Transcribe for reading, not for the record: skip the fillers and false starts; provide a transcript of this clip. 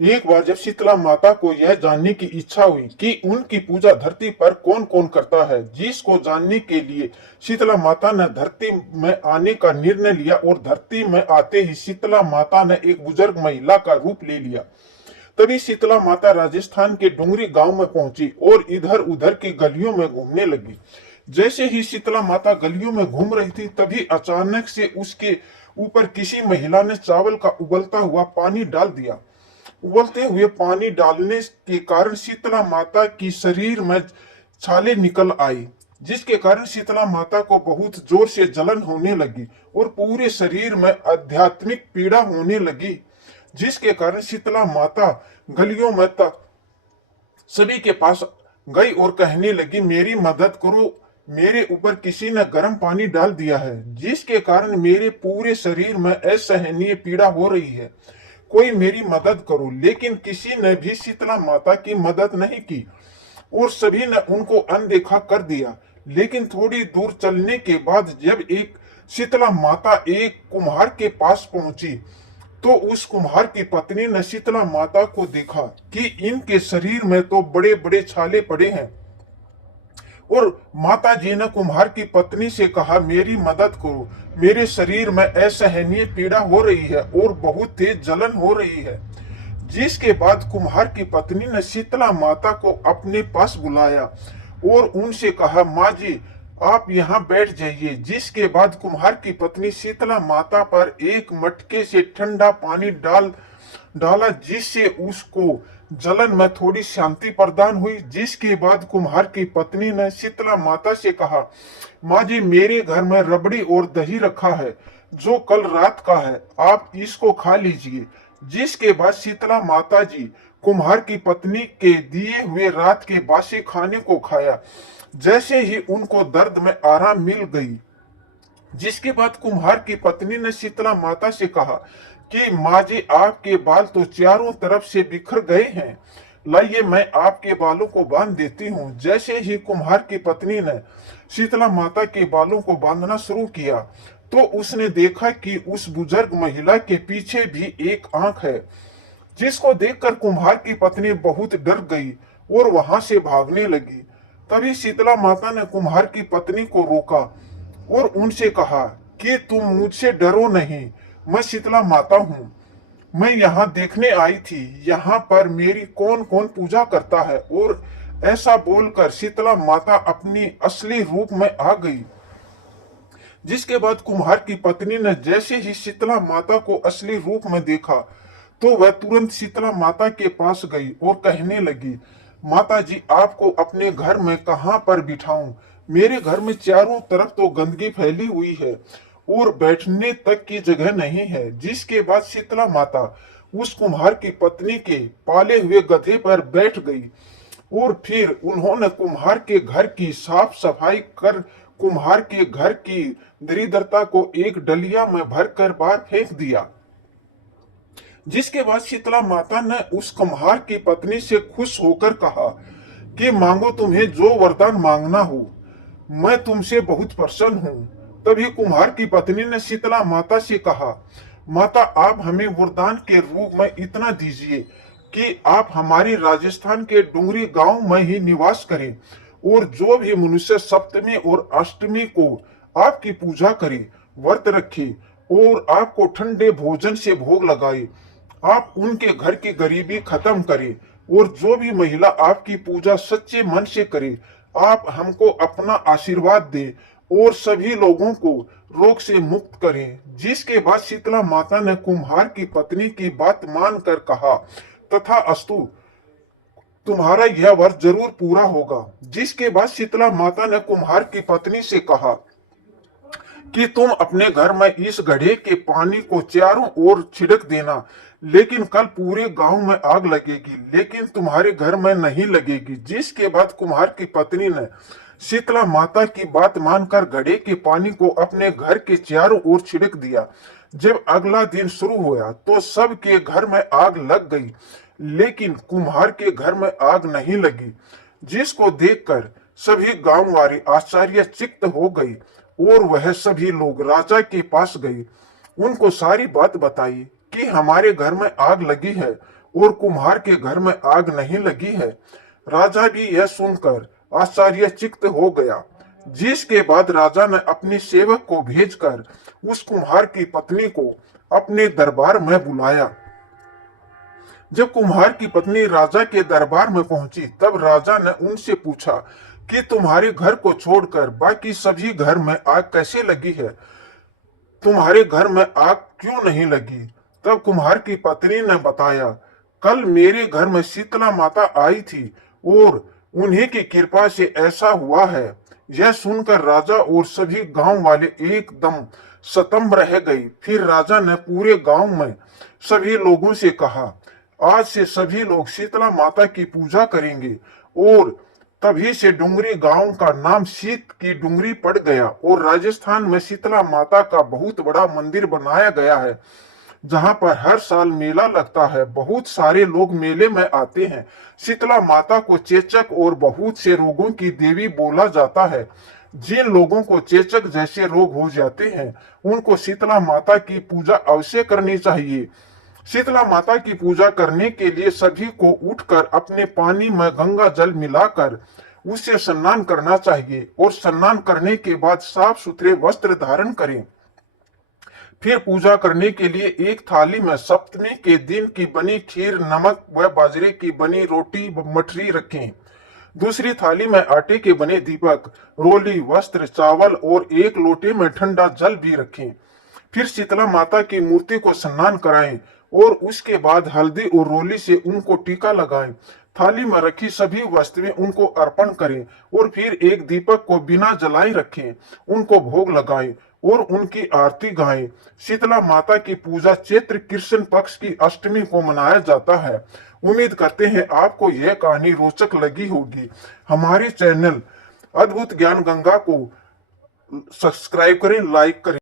एक बार जब शीतला माता को यह जानने की इच्छा हुई कि उनकी पूजा धरती पर कौन कौन करता है, जिसको जानने के लिए शीतला माता ने धरती में आने का निर्णय लिया और धरती में आते ही शीतला माता ने एक बुजुर्ग महिला का रूप ले लिया। तभी शीतला माता राजस्थान के डुंगरी गांव में पहुंची और इधर उधर की गलियों में घूमने लगी। जैसे ही शीतला माता गलियों में घूम रही थी, तभी अचानक से उसके ऊपर किसी महिला ने चावल का उबलता हुआ पानी डाल दिया। उबलते हुए पानी डालने के कारण शीतला माता की शरीर में छाले निकल आई, जिसके कारण शीतला माता को बहुत जोर से जलन होने लगी और पूरे शरीर में आध्यात्मिक पीड़ा होने लगी, जिसके कारण शीतला माता गलियों में तक सभी के पास गई और कहने लगी, मेरी मदद करो, मेरे ऊपर किसी ने गर्म पानी डाल दिया है, जिसके कारण मेरे पूरे शरीर में असहनीय पीड़ा हो रही है, कोई मेरी मदद करो। लेकिन किसी ने भी शीतला माता की मदद नहीं की और सभी ने उनको अनदेखा कर दिया। लेकिन थोड़ी दूर चलने के बाद जब एक शीतला माता एक कुम्हार के पास पहुंची, तो उस कुम्हार की पत्नी ने शीतला माता को देखा कि इनके शरीर में तो बड़े बड़े छाले पड़े हैं, और माता जी ने कुम्हार की पत्नी से कहा, मेरी मदद करो, मेरे शरीर में असहनीय पीड़ा हो रही है और बहुत तेज जलन हो रही है। जिसके बाद कुम्हार की पत्नी ने शीतला माता को अपने पास बुलाया और उनसे कहा, माँ जी आप यहाँ बैठ जाइए। जिसके बाद कुम्हार की पत्नी शीतला माता पर एक मटके से ठंडा पानी डाला, जिससे उसको जलन में थोड़ी शांति प्रदान हुई। जिसके बाद कुम्हार की पत्नी ने शीतला माता से कहा, माँ जी मेरे घर में रबड़ी और दही रखा है जो कल रात का है, आप इसको खा लीजिए। जिसके बाद शीतला माता जी कुम्हार की पत्नी के दिए हुए रात के बासी खाने को खाया। जैसे ही उनको दर्द में आराम मिल गई, जिसके बाद कुम्हार की पत्नी ने शीतला माता से कहा कि माँ जी आपके बाल तो चारों तरफ से बिखर गए हैं, लाइए मैं आपके बालों को बांध देती हूँ। जैसे ही कुम्हार की पत्नी ने शीतला माता के बालों को बांधना शुरू किया, तो उसने देखा कि उस बुजुर्ग महिला के पीछे भी एक आंख है, जिसको देखकर कुम्हार की पत्नी बहुत डर गई और वहां से भागने लगी। तभी शीतला माता ने कुम्हार की पत्नी को रोका और उनसे कहा कि तुम मुझसे डरो नहीं, मैं शीतला माता हूँ, मैं यहाँ देखने आई थी यहाँ पर मेरी कौन कौन पूजा करता है। और ऐसा बोलकर शीतला माता अपनी असली रूप में आ गई। जिसके बाद कुम्हार की पत्नी ने जैसे ही शीतला माता को असली रूप में देखा, तो वह तुरंत शीतला माता के पास गई और कहने लगी, माता जी आपको अपने घर में कहाँ पर बिठाऊं, मेरे घर में चारों तरफ तो गंदगी फैली हुई है और बैठने तक की जगह नहीं है। जिसके बाद शीतला माता उस कुम्हार की पत्नी के पाले हुए गधे पर बैठ गई और फिर उन्होंने कुम्हार के घर की साफ सफाई कर कुम्हार के घर की दरिद्रता को एक डलिया में भरकर बाहर फेंक दिया। जिसके बाद शीतला माता ने उस कुम्हार की पत्नी से खुश होकर कहा कि मांगो, तुम्हें जो वरदान मांगना हो, मैं तुमसे बहुत प्रसन्न हूँ। तभी कुम्हार की पत्नी ने शीतला माता से कहा, माता आप हमें वरदान के रूप में इतना दीजिए कि आप हमारी राजस्थान के डुंगरी गांव में ही निवास करें और जो भी मनुष्य सप्तमी और अष्टमी को आपकी पूजा करे, व्रत रखे और आपको ठंडे भोजन से भोग लगाए, आप उनके घर की गरीबी खत्म करें और जो भी महिला आपकी पूजा सच्चे मन से करे, आप हमको अपना आशीर्वाद दे और सभी लोगों को रोग से मुक्त करें। जिसके बाद शीतला माता ने कुम्हार की पत्नी की बात मानकर कहा, तथा अस्तु, तुम्हारा यह वर जरूर पूरा होगा। जिसके बाद शीतला माता ने कुम्हार की पत्नी से कहा कि तुम अपने घर में इस घड़े के पानी को चारों ओर छिड़क देना, लेकिन कल पूरे गांव में आग लगेगी, लेकिन तुम्हारे घर में नहीं लगेगी। जिसके बाद कुम्हार की पत्नी ने शीतला माता की बात मानकर घड़े के पानी को अपने घर के चारों ओर छिड़क दिया। जब अगला दिन शुरू हुआ तो सबके घर में आग लग गई, लेकिन कुम्हार के घर में आग नहीं लगी, जिसको देखकर सभी गांव वाले आश्चर्यचकित हो गई और वह सभी लोग राजा के पास गए, उनको सारी बात बताई कि हमारे घर में आग लगी है और कुम्हार के घर में आग नहीं लगी है। राजा भी यह सुनकर आश्चर्यचकित हो गया, जिसके बाद राजा ने अपने सेवक को भेजकर उस कुम्हार की पत्नी को अपने दरबार में बुलाया। जब कुम्हार की पत्नी राजा के दरबार में पहुंची, तब राजा ने उनसे पूछा कि तुम्हारे घर को छोड़कर बाकी सभी घर में आग कैसे लगी है? तुम्हारे घर में आग क्यों नहीं लगी? तब कुम्हार की पत्नी ने बताया, कल मेरे घर में शीतला माता आई थी और उन्हीं की कृपा से ऐसा हुआ है। यह सुनकर राजा और सभी गांव वाले एकदम स्तंभ रह गए। फिर राजा ने पूरे गांव में सभी लोगों से कहा, आज से सभी लोग शीतला माता की पूजा करेंगे। और तभी से डुंगरी गांव का नाम शीत की डुंगरी पड़ गया और राजस्थान में शीतला माता का बहुत बड़ा मंदिर बनाया गया है, जहां पर हर साल मेला लगता है। बहुत सारे लोग मेले में आते हैं। शीतला माता को चेचक और बहुत से रोगों की देवी बोला जाता है। जिन लोगों को चेचक जैसे रोग हो जाते हैं, उनको शीतला माता की पूजा अवश्य करनी चाहिए। शीतला माता की पूजा करने के लिए सभी को उठकर अपने पानी में गंगा जल मिलाकर उससे स्नान करना चाहिए और स्नान करने के बाद साफ सुथरे वस्त्र धारण करें। फिर पूजा करने के लिए एक थाली में सप्तमी के दिन की बनी खीर, नमक व बाजरे की बनी रोटी मठरी रखें। दूसरी थाली में आटे के बने दीपक, रोली, वस्त्र, चावल और एक लोटे में ठंडा जल भी रखें। फिर शीतला माता की मूर्ति को स्नान कराएं और उसके बाद हल्दी और रोली से उनको टीका लगाएं। थाली में रखी सभी वस्तुएं उनको अर्पण करें और फिर एक दीपक को बिना जलाए रखें, उनको भोग लगाएं और उनकी आरती गाएं। शीतला माता की पूजा चैत्र कृष्ण पक्ष की अष्टमी को मनाया जाता है। उम्मीद करते हैं आपको यह कहानी रोचक लगी होगी। हमारे चैनल अद्भुत ज्ञान गंगा को सब्सक्राइब करें, लाइक करें।